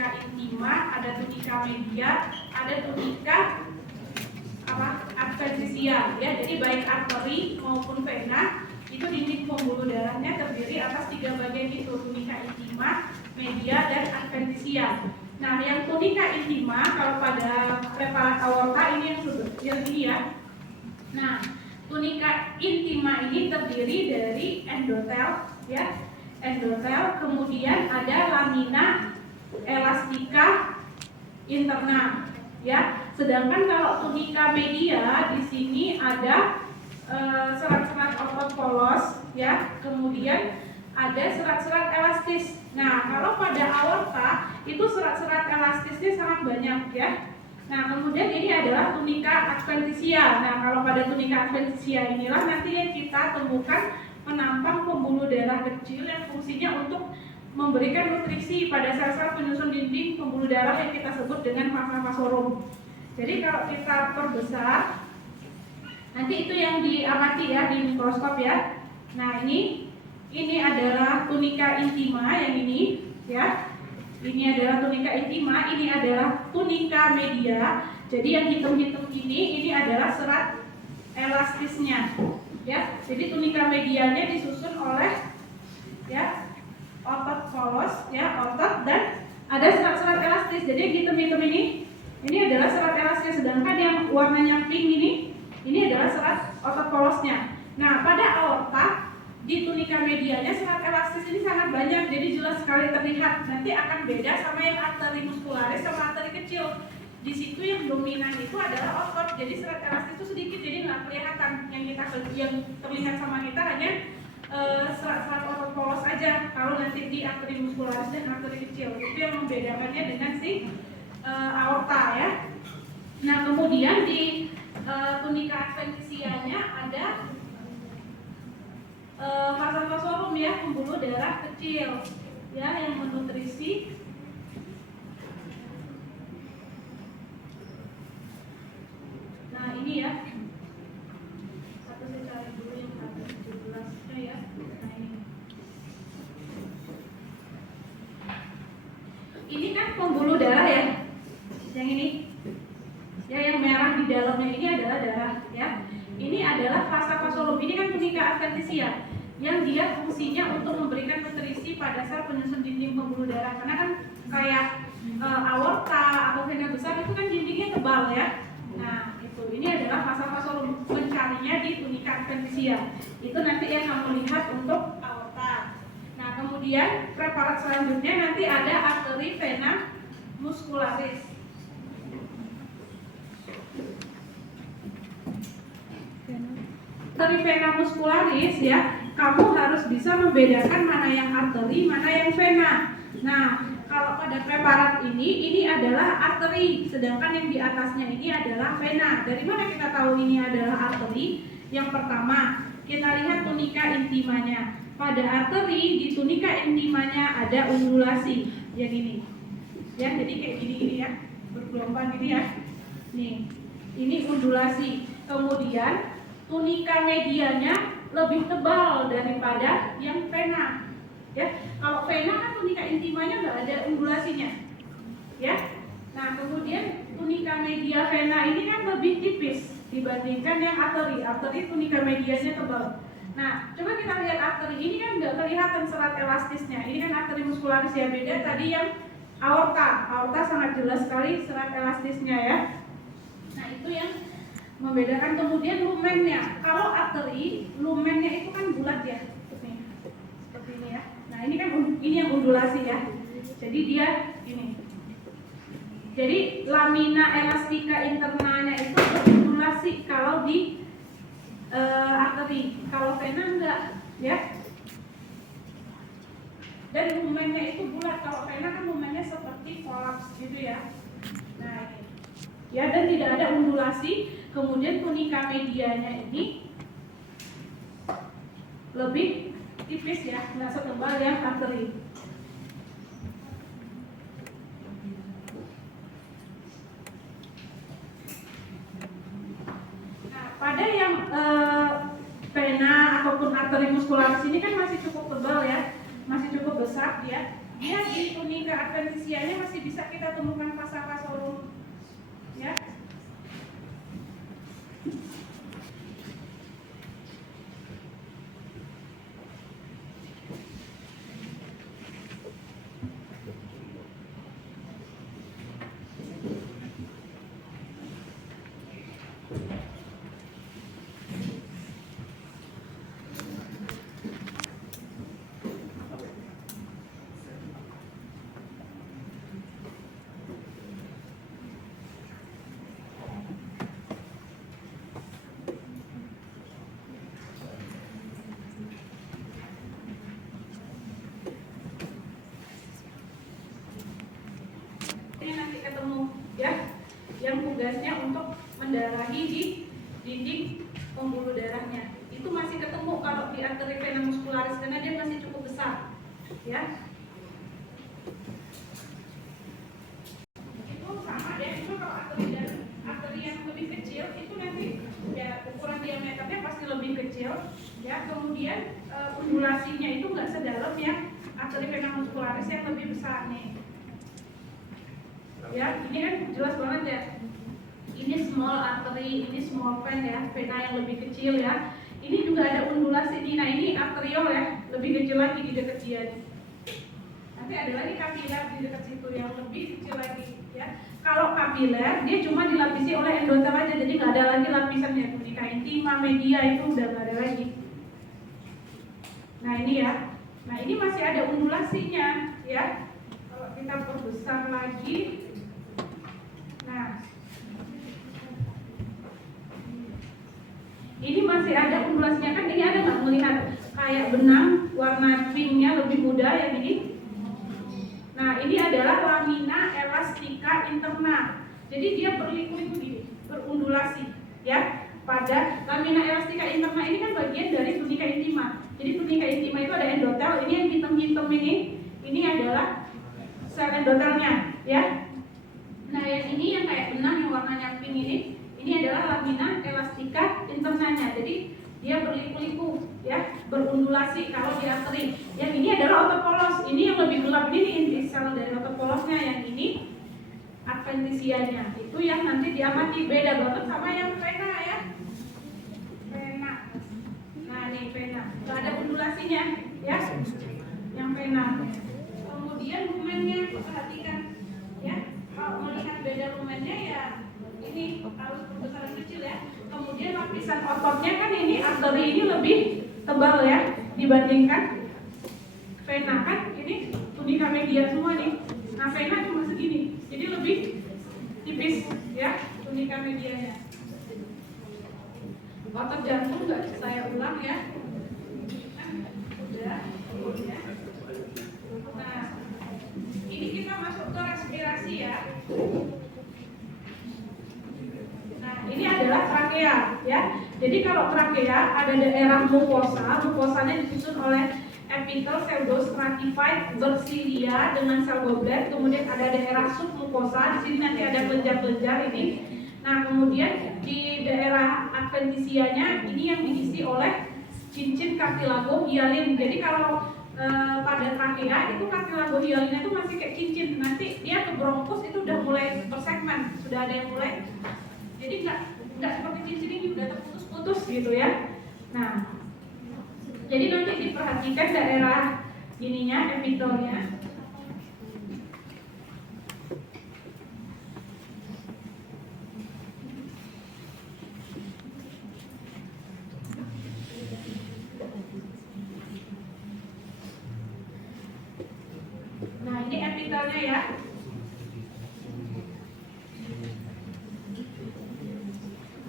tunika intima, ada tunika media, ada tunika adventisia ya. Jadi baik arteri maupun vena itu dinding pembuluh darahnya terdiri atas 3 bagian itu, tunika intima, media, dan adventisia. Nah, yang tunika intima kalau pada preparat aorta ini yang ini ya. Nah, tunika intima ini terdiri dari endotel ya, endotel, kemudian ada lamina elastika interna ya. Sedangkan kalau tunika media di sini ada serat-serat otot polos ya, kemudian ada serat-serat elastis. Nah, kalau pada aorta itu serat-serat elastisnya sangat banyak ya. Nah, kemudian ini adalah tunika adventisia. Nah, kalau pada tunika adventisia inilah nanti yang kita temukan penampang pembuluh darah kecil yang fungsinya untuk memberikan nutrisi pada sel-sel penyusun dinding pembuluh darah yang kita sebut dengan vasa vasorum. Jadi kalau kita perbesar, nanti itu yang diamati ya di mikroskop ya. Nah, ini adalah tunika intima yang ini ya. Ini adalah tunika intima, ini adalah tunika media. Jadi yang hitam-hitam ini adalah serat elastisnya ya. Jadi tunika medianya disusun oleh ya otot polos ya, otot, dan ada serat-serat elastis. Jadi yang hitam-hitam ini adalah serat elastis, sedangkan yang warnanya pink ini adalah serat otot polosnya. Nah, pada aorta di tunika medianya serat elastis ini sangat banyak, jadi jelas sekali terlihat. Nanti akan beda sama yang arteri muskularis sama arteri kecil. Di situ yang dominan itu adalah otot, jadi serat elastis itu sedikit, jadi nggak kelihatan. Yang terlihat sama kita hanya serat-serat otot polos aja. Kalau nanti di arteri muskularis dan arteri kecil, itu yang membedakannya dengan si aorta ya. Nah, kemudian di tunika adventisianya ada vasa vasorum ya, pembuluh darah kecil ya yang menutrisi nah ini ya. Satu saya cari dulu yang ada 17-nya ya. Nah, ini kan pembuluh darah ya. Yang ini ya, yang merah di dalamnya ini adalah darah ya. Ini adalah vasa vasorum. Ini kan tunika adventisia yang dia fungsinya untuk memberikan nutrisi pada sel penyusun dinding pembuluh darah. Karena kan kayak aorta atau vena besar itu kan dindingnya tebal ya. Nah, itu ini adalah vasa vasorum, mencarinya di tunika adventisia. Itu nanti yang kamu lihat untuk aorta. Nah, kemudian preparat selanjutnya nanti ada arteri vena muskularis. Arteri vena muskularis ya, kamu harus bisa membedakan mana yang arteri, mana yang vena. Nah, kalau pada preparat ini adalah arteri, sedangkan yang di atasnya ini adalah vena. Dari mana kita tahu ini adalah arteri? Yang pertama, kita lihat tunika intimanya. Pada arteri di tunika intimanya ada undulasi, yang ini. Ya, jadi kayak gini ya, bergelombang gini ya. Nih, ini undulasi. Kemudian tunika medianya lebih tebal daripada yang vena. Ya, kalau vena kan tunika intimanya nggak ada undulasinya. Ya, nah kemudian tunika media vena ini kan lebih tipis dibandingkan yang arteri. Arteri tunika medianya tebal. Nah, coba kita lihat arteri ini kan nggak kelihatan serat elastisnya. Ini kan arteri muskularis ya, beda tadi yang aorta. Aorta sangat jelas sekali serat elastisnya ya. Nah, itu yang membedakan. Kemudian lumennya, kalau arteri lumennya itu kan bulat ya, seperti ini ya. Nah, ini kan ini yang undulasi ya. Jadi dia ini. Jadi lamina elastika internalnya itu berundulasi kalau di arteri, kalau vena enggak ya. Dan lumennya itu bulat, kalau vena kan lumennya seperti kolaps gitu ya. Nah, ini. Ya, dan tidak ada undulasi. Kemudian tunika medianya ini lebih tipis ya, nggak setebal yang arteri. Nah, pada yang vena ataupun arteri muskularis ini kan masih cukup tebal ya, masih cukup besar dia. dia di tunika adventisianya masih bisa kita temukan vasa solum, ya. Nanti ketemu ya, yang tugasnya untuk mendarahi di dinding pembuluh darahnya itu masih ketemu kalau di arteri vena muscularis karena dia masih cukup besar, ya. Itu sama deh, itu kalau arteri yang lebih kecil itu nanti ya ukuran diameternya pasti lebih kecil, ya. Kemudian undulasinya itu nggak sedalam yang arteri vena muscularis yang lebih besar nih. Ya, ini kan jelas banget ya. Ini small artery, ini small vein ya, vena yang lebih kecil ya. Ini juga ada undulasi ini. Nah, ini arteriol ya, lebih kecil lagi di dekat dia. Nanti ada lagi kapiler di dekat situ yang lebih kecil lagi ya. Kalau kapiler dia cuma dilapisi oleh endotel aja, jadi nggak ada lagi lapisannya tunika intima, media itu udah nggak ada lagi. Nah ini ya, nah ini masih ada undulasinya ya. Kalau kita perbesar lagi. Nah, ini masih ada undulasinya kan? Ini ada nggak melihat kayak benang warna pinknya lebih muda yang ini? Nah, ini adalah lamina elastica interna. Jadi dia berliku-liku gini, berundulasi, ya. Pada lamina elastica interna ini kan bagian dari tunika intima. Jadi tunika intima itu ada endotel. Ini yang hitam-hitam ini adalah sel endotelnya, ya. Nah, yang ini yang kayak benang yang warnanya pink ini adalah lamina elastica internanya. Jadi dia berliku-liku, ya, berundulasi kalau di arteri. Yang ini adalah otopolos. Ini yang lebih gelap ini inti sel dari otopolosnya. Yang ini adventisianya. Itu yang nanti diamati, beda banget sama yang vena ya. Vena. Nah, ini vena. Gak ada undulasinya, ya. Yang vena. Kemudian lumennya perhatikan, ya. Kalau melihat beda lumennya ya ini harus perbesaran kecil ya. Kemudian lapisan ototnya kan ini arteri ini lebih tebal ya dibandingkan vena kan ini tunika media semua nih. Nah vena cuma segini, jadi lebih tipis ya tunika medianya. Otot jantung nggak saya ulang ya. Udah, ya. Nah ini kita masuk ke respirasi ya. Nah, ini adalah trakea ya. Jadi kalau trakea ada daerah mukosa, mukosanya disusun oleh epitel pseudostratified bersilia dengan sel goblet, kemudian ada daerah submukosa, di sini nanti ada kelenjar-kelenjar ini. Nah, kemudian di daerah adventisianya ini yang diisi oleh cincin cartilago hyalin. Jadi kalau pada trakea itu cartilago hyalinnya itu masih kayak cincin, nanti dia ke bronkus itu udah mulai bersegmen, sudah ada yang mulai. Jadi nggak seperti cincin ini udah terputus-putus gitu ya. Nah, jadi nanti diperhatikan daerah ininya, epitelnya. Nah, ini epitelnya ya.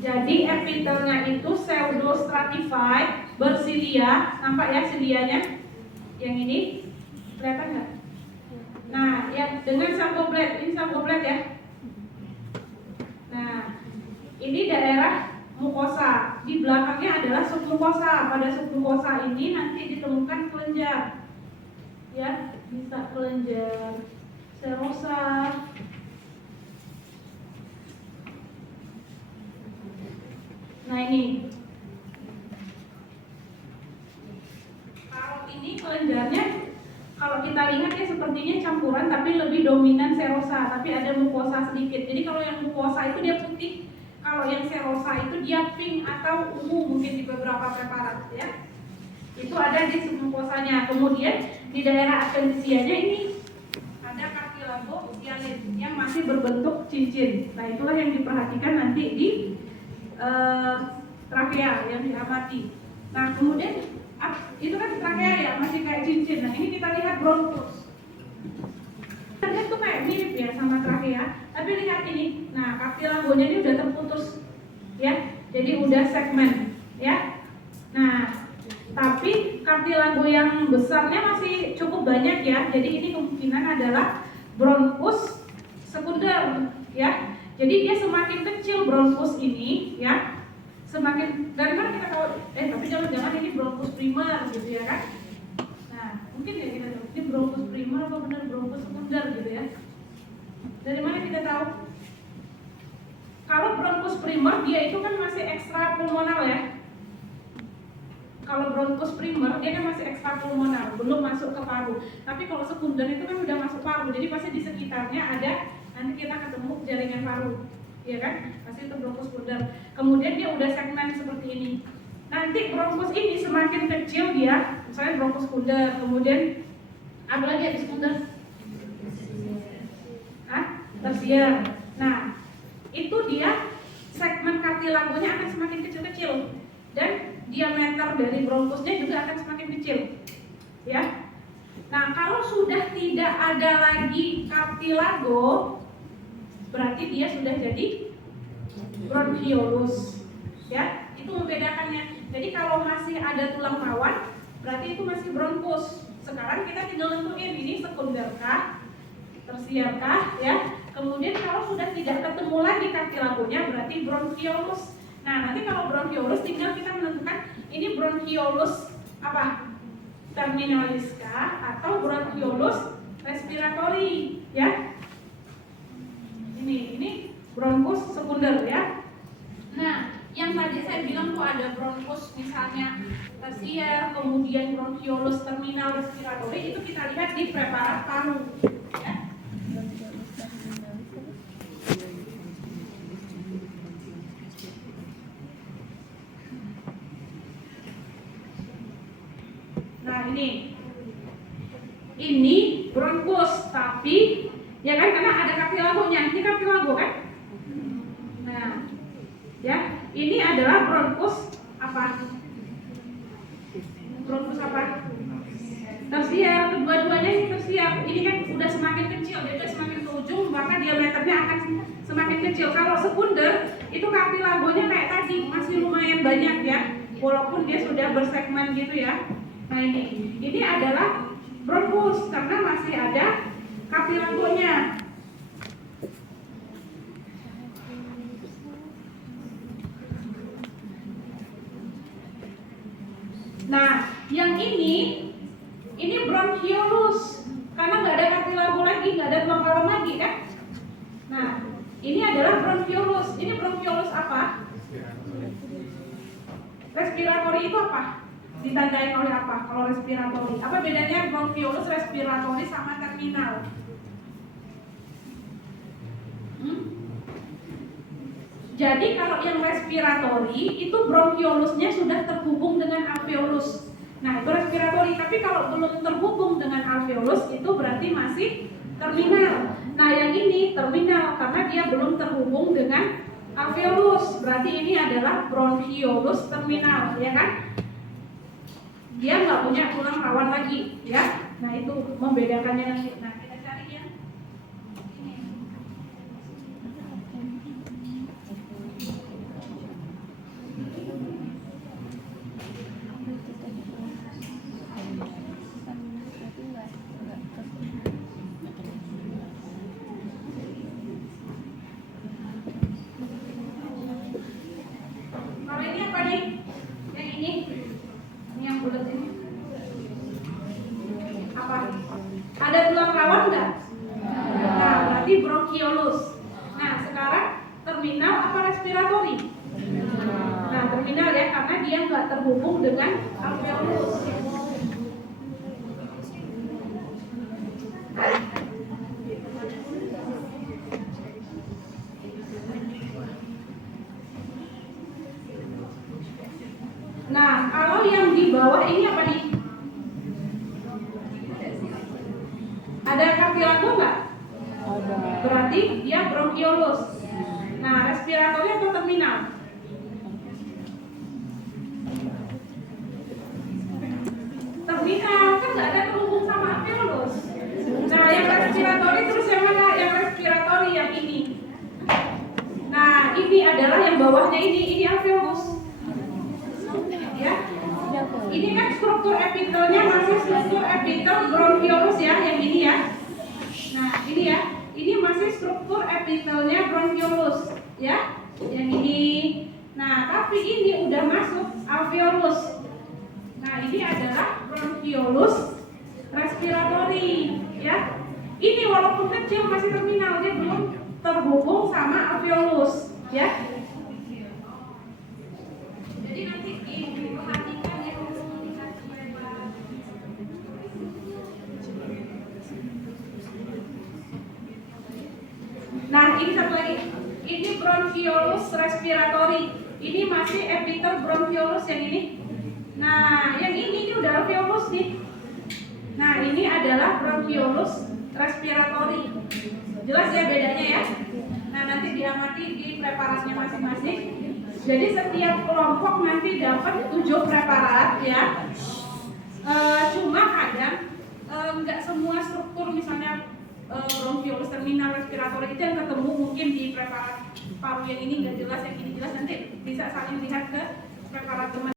Jadi epitelnya itu pseudostratified bersilia, nampak ya silianya? Yang ini kelihatan nggak? Nah, yang dengan sel goblet, ini sel goblet ya. Nah, ini daerah mukosa. Di belakangnya adalah submukosa. Pada submukosa ini nanti ditemukan kelenjar, ya, bisa kelenjar serosa. Nah ini, kalau ini kelenjarnya, kalau kita lihat ya seperti putihnya campuran tapi lebih dominan serosa, tapi ada mukosa sedikit. Jadi kalau yang mukosa itu dia putih, kalau yang serosa itu dia pink atau ungu mungkin di beberapa preparat ya. Itu ada di mukosanya. Kemudian di daerah adventisianya ini ada cartilago hyaline yang masih berbentuk cincin. Nah itulah yang diperhatikan nanti di trakea yang diamati. Nah kemudian itu kan trakea ya masih kayak cincin. Nah ini kita lihat bronkus. Lihat tuh kayak mirip ya sama trakea, tapi lihat ini. Nah cartilagonya ini udah terputus ya, jadi udah segmen ya. Nah tapi cartilago yang besarnya masih cukup banyak ya. Jadi ini kemungkinan adalah bronkus sekunder ya. Jadi dia semakin kecil bronkus ini ya, semakin dari mana kita tahu? Tapi jangan-jangan ini bronkus primer gitu ya kan? Nah mungkin ya kita tahu ini bronkus primer atau benar bronkus sekunder gitu ya. Dari mana kita tahu? Kalau bronkus primer dia itu kan masih ekstra pulmonal ya. Kalau bronkus primer dia kan masih ekstra pulmonal, belum masuk ke paru. Tapi kalau sekunder itu kan udah masuk paru, jadi pasti di sekitarnya ada, nanti kita ketemu jaringan paru, ya kan? Pasti itu bronkus sekunder. Kemudian dia udah segmen seperti ini. Nanti bronkus ini semakin kecil dia, misalnya bronkus sekunder, kemudian apa lagi ya di sekunder? Tersier. Nah, itu dia segmen cartilagonya akan semakin kecil-kecil dan diameter dari bronkusnya juga akan semakin kecil ya. Nah kalau sudah tidak ada lagi cartilago berarti dia sudah jadi bronchiolus ya, itu membedakannya. Jadi kalau masih ada tulang rawan berarti itu masih bronkus. Sekarang kita tinggal nentuin ini sekunderkah, tersierkah ya. Kemudian kalau sudah tidak ketemu lagi cartilagonya berarti bronchiolus. Nah nanti kalau bronchiolus tinggal kita menentukan ini bronchiolus apa? Terminalis kah atau bronchiolus respiratori ya? Ini bronkus sekunder ya. Nah yang tadi saya bilang tuh ada bronkus misalnya tersier, kemudian bronchiolus terminal respiratori, itu kita lihat di preparat paru ya. Nah ini bronkus tapi ya kan karena ada cartilagonya, ini cartilago kan. Nah ya ini adalah bronkus apa? Bronkus apa? Tersier, kedua-duanya ini tersier. Ini kan udah semakin kecil, dia udah semakin ke ujung maka diameternya akan semakin kecil. Kalau sekunder itu cartilagonya kayak tadi masih lumayan banyak ya, walaupun dia sudah bersegmen gitu ya. Nah ini adalah bronkus karena masih ada cartilagonya. Nah yang ini bronchiolus karena nggak ada cartilago lagi, nggak ada tulang rawan lagi kan. Nah ini adalah bronchiolus. Ini bronchiolus apa? Respiratori itu apa? Ditandai oleh apa kalau respiratori? Apa bedanya bronchiolus respiratori sama terminal? Jadi kalau yang respiratori itu bronchiolusnya sudah terhubung dengan alveolus. Nah itu respiratori, tapi kalau belum terhubung dengan alveolus itu berarti masih terminal. Nah yang ini terminal karena dia belum terhubung dengan alveolus, berarti ini adalah bronchiolus terminal, ya kan? Dia nggak punya tulang rawan lagi, ya. Nah itu membedakannya nanti. Nah kita cari yang ini. Kalau ini apa nih? Yang ini yang bulat ini. Apa? Ada tulang rawan nggak? Nah, berarti bronchiolus. Nah, sekarang terminal apa respiratori? Nah, terminal ya, karena dia nggak terhubung dengan alveolus. bawah ini apa nih? Ada cartilago nggak? Ada. Berarti dia bronchiolus. Nah, respiratori atau terminal? Terminal kan nggak ada terhubung sama alveolus. Nah, yang respiratori terus yang mana? Yang respiratori yang ini. Nah, ini adalah yang bawahnya ini alveolus. Ya. Ini kan struktur epitelnya masih struktur epitel bronchiolus ya, yang ini ya. Nah, ini ya. Ini masih struktur epitelnya bronchiolus ya. Yang ini. Nah, tapi ini udah masuk alveolus. Nah, ini adalah bronchiolus respiratori ya. Ini walaupun kecil masih terminal, dia belum terhubung sama alveolus ya. Jadi nanti diperhatikan ya komunikasi lebar. Nah, ini satu lagi. Ini bronchiolus respiratori. Ini masih epitel bronchiolus yang ini. Nah, yang ini udah alveolus nih. Nah, ini adalah bronchiolus respiratori. Jelas ya bedanya ya. Nah, nanti diamati di preparatnya masing-masing. Jadi setiap kelompok nanti dapat 7 preparat ya. Cuma kadang nggak semua struktur misalnya bronchiolus terminal respiratori itu yang ketemu mungkin di preparat paru yang ini nggak jelas, yang ini jelas, nanti bisa saling lihat ke preparat teman.